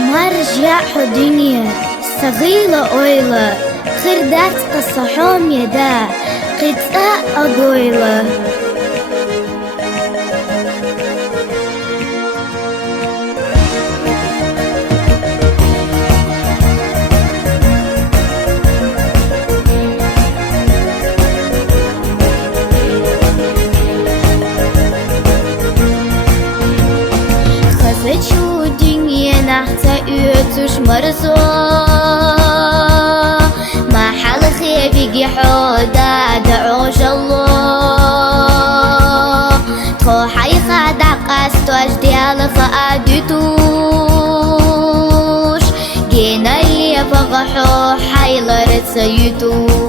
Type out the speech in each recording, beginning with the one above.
مرجع دنيا صغيرة أويلة خردات قصحوم يدا قطاء أقويلة خزتشو دنيا نحتا يوتوش مرزو ما حال خيبي حودا دعوش الله تخو حي خادع قاستواش ديال خادتوش جينا يبغحو حي لرد سيتوش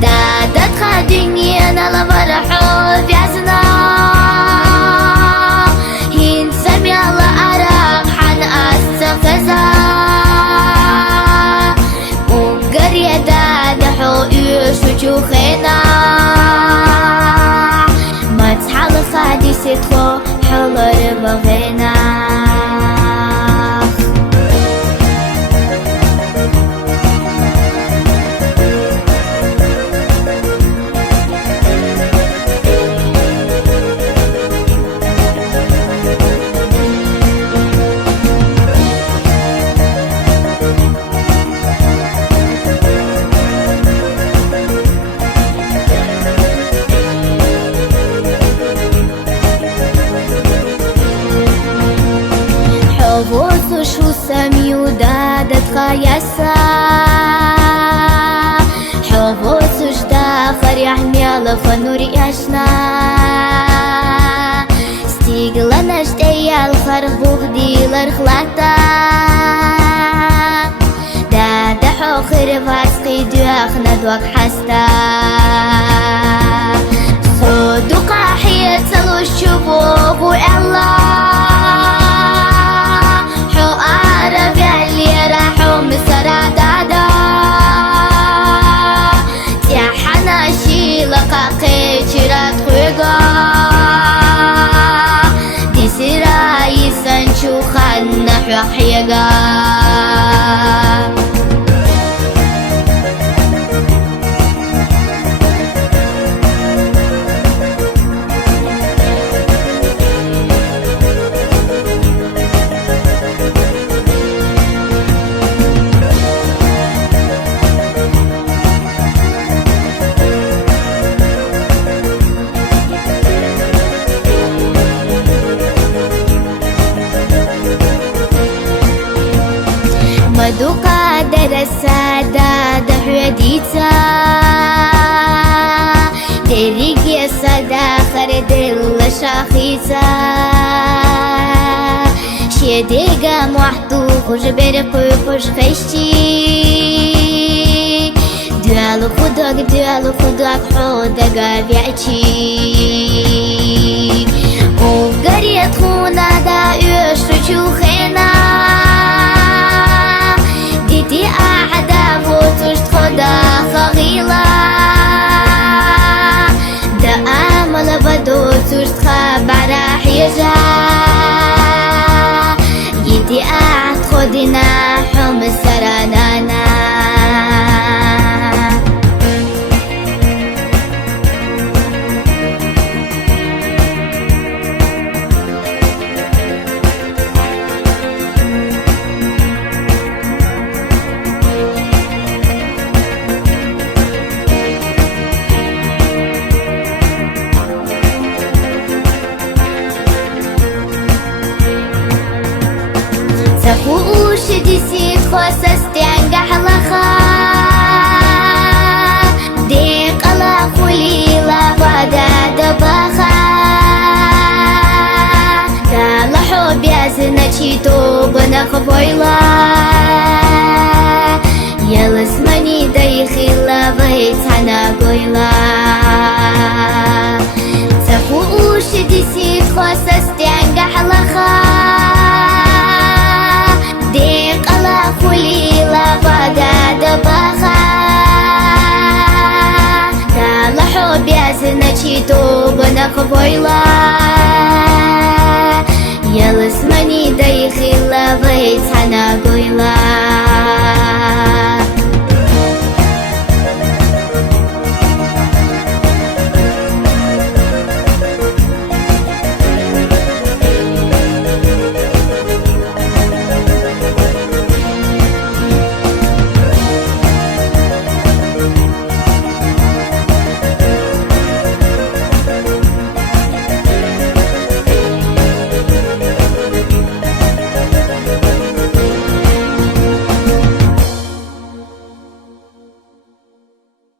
دادت خادنيا نلبرحو بيزنا شوخنا ما تحل خادي ستخو حلر بغينا شو سامي ودادت خايسا حبوس جدا فريح ميال فنور ياشنا ستيقلنا جديا الخربوخ دي الارخلاتا دادا حوخر فاسقي دواخنا دوك حستا صدوق حية سلو الشبوب وإلا حيقا مدوقا درسا دادا حيديتا ديريقيا سادا خرد الشاخيتا شيديقا موحدو خوش برقو خوش خيشتي دوالو خدوك حودقا بيعتي وقريت خونا دا يشتو شوخينا دي أعدا فوتوش خدا خغيلة دا أمل بدوتوش خبر حيجا يدي أعد خدنا حم سرانانا تفوش ديسيت خواسس تنجح لخا ديق الله خليلا فادا دبخا دالا حب يازنا چيتو بنخ بويلا يلس مني دايخيلا بيتانا قويلا تفوش ديسيت خواسس تنجح لخا فليلا فادا دبخا دالا حب يازنا چيتو بنخ بويلا